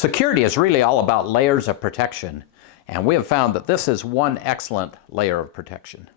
Security is really all about layers of protection, and we have found that this is one excellent layer of protection.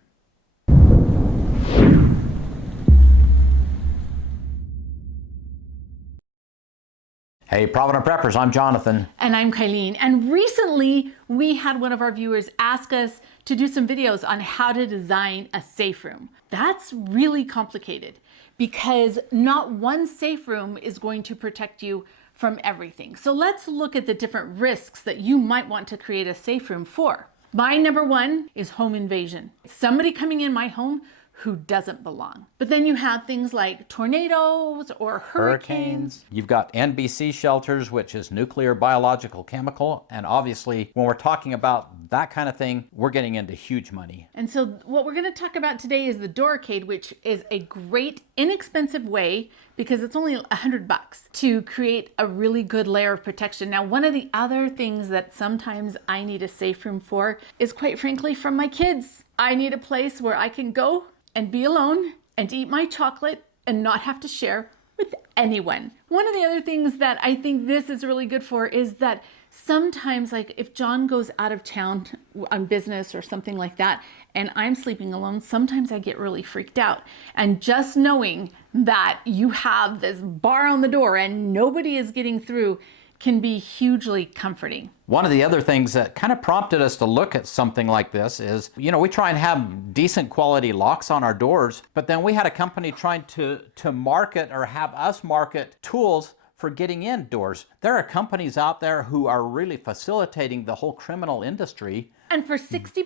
Hey Provident Preppers, I'm Jonathan. And I'm Kylene. And recently we had one of our viewers ask us to do some videos on how to design a safe room. That's really complicated because not one safe room is going to protect you from everything. So let's look at the different risks that you might want to create a safe room for. My number one is home invasion. Somebody coming in my home who doesn't belong. But then you have things like tornadoes or hurricanes. You've got NBC shelters, which is nuclear, biological, chemical. And obviously, when we're talking about that kind of thing, we're getting into huge money. And so what we're going to talk about today is the Doorricade, which is a great, inexpensive way, because it's only $100 to create a really good layer of protection. Now, one of the other things that sometimes I need a safe room for is, quite frankly, from my kids. I need a place where I can go and be alone and eat my chocolate and not have to share with anyone. One of the other things that I think this is really good for is that sometimes, like if John goes out of town on business or something like that, and I'm sleeping alone, sometimes I get really freaked out. And just knowing that you have this bar on the door and nobody is getting through can be hugely comforting. One of the other things that kind of prompted us to look at something like this is, we try and have decent quality locks on our doors, but then we had a company trying to market or have us market tools for getting in doors. There are companies out there who are really facilitating the whole criminal industry. And for $60,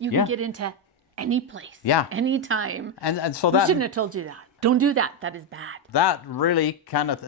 you can get into any place, anytime. And so that... We shouldn't have told you that. Don't do that. That is bad. That really kind of,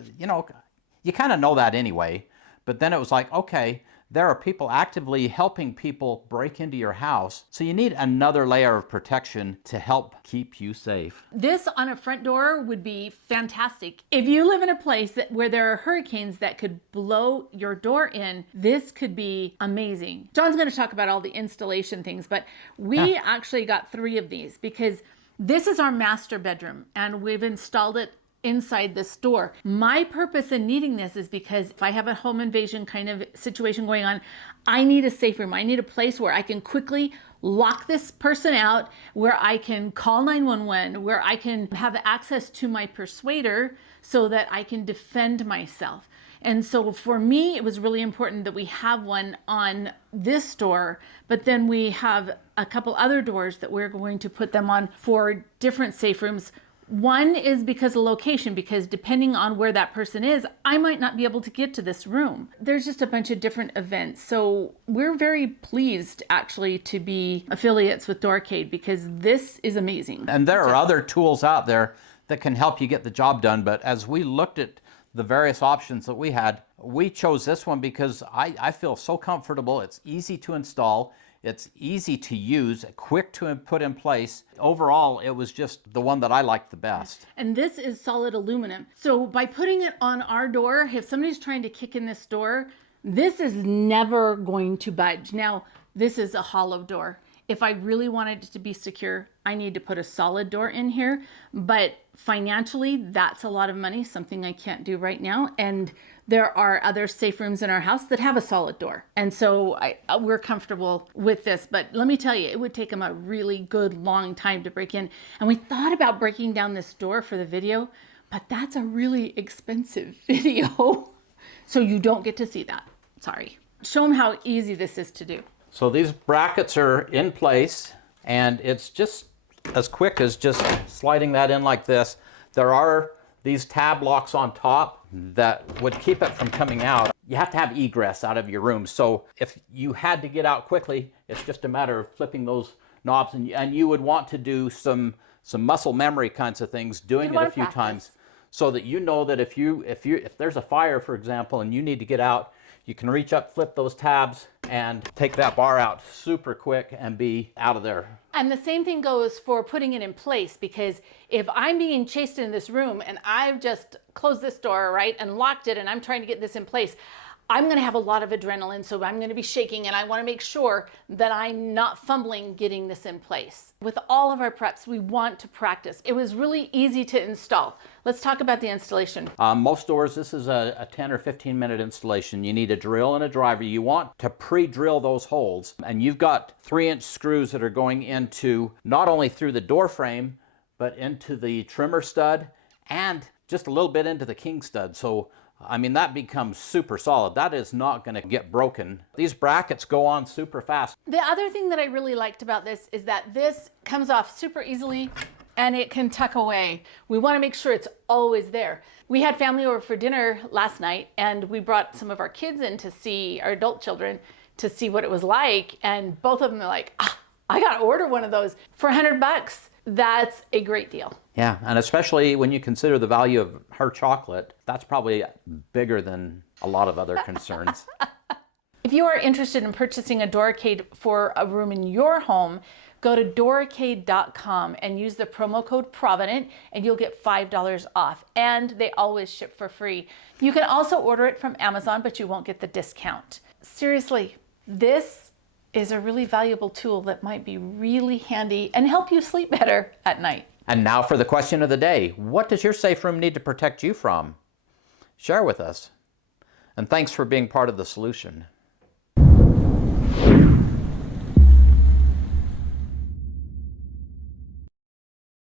you kind of know that anyway, but then it was like, okay, there are people actively helping people break into your house, so you need another layer of protection to help keep you safe. This on a front door would be fantastic. If you live in a place where there are hurricanes that could blow your door in, this could be amazing. John's going to talk about all the installation things, but we actually got 3 of these because this is our master bedroom and we've installed it inside this door. My purpose in needing this is because if I have a home invasion kind of situation going on, I need a safe room. I need a place where I can quickly lock this person out, where I can call 911, where I can have access to my persuader so that I can defend myself. And so for me, it was really important that we have one on this door, but then we have a couple other doors that we're going to put them on for different safe rooms. One is because of location, because depending on where that person is, I might not be able to get to this room. There's just a bunch of different events. So we're very pleased actually to be affiliates with Doorricade because this is amazing. And there are other tools out there that can help you get the job done. But as we looked at the various options that we had, we chose this one because I feel so comfortable. It's easy to install. It's easy to use, quick to put in place. Overall, it was just the one that I liked the best. And this is solid aluminum. So by putting it on our door, if somebody's trying to kick in this door, this is never going to budge. Now, this is a hollow door. If I really wanted it to be secure, I need to put a solid door in here. But financially, that's a lot of money, something I can't do right now. And there are other safe rooms in our house that have a solid door. And so we're comfortable with this. But let me tell you, it would take them a really good long time to break in. And we thought about breaking down this door for the video, but that's a really expensive video. So you don't get to see that. Sorry. Show them how easy this is to do. So these brackets are in place, and it's just as quick as just sliding that in like this. There are these tab locks on top that would keep it from coming out. You have to have egress out of your room. So if you had to get out quickly, it's just a matter of flipping those knobs, and you would want to do some muscle memory kinds of things, doing it a few times, so that you know that if there's a fire, for example, and you need to get out, you can reach up, flip those tabs, and take that bar out super quick and be out of there. And the same thing goes for putting it in place, because if I'm being chased in this room and I've just closed this door, right, and locked it, and I'm trying to get this in place, I'm going to have a lot of adrenaline, so I'm going to be shaking, and I want to make sure that I'm not fumbling getting this in place. With all of our preps, we want to practice. It was really easy to install. Let's talk about the installation. Most doors, this is a 10 or 15 minute installation. You need a drill and a driver. You want to pre-drill those holes, and you've got 3-inch screws that are going into not only through the door frame, but into the trimmer stud and just a little bit into the king stud. So I mean, that becomes super solid. That is not going to get broken. These brackets go on super fast. The other thing that I really liked about this is that this comes off super easily and it can tuck away. We want to make sure it's always there. We had family over for dinner last night, and we brought some of our kids in to see, our adult children, to see what it was like. And both of them are like, I got to order one of those for $100. That's a great deal. Yeah, and especially when you consider the value of her chocolate, that's probably bigger than a lot of other concerns. If you are interested in purchasing a Doorricade for a room in your home, go to Doorricade.com and use the promo code Provident, and you'll get $5 off. And they always ship for free. You can also order it from Amazon, but you won't get the discount. Seriously, this is a really valuable tool that might be really handy and help you sleep better at night. And now for the question of the day. What does your safe room need to protect you from? Share with us. And thanks for being part of the solution.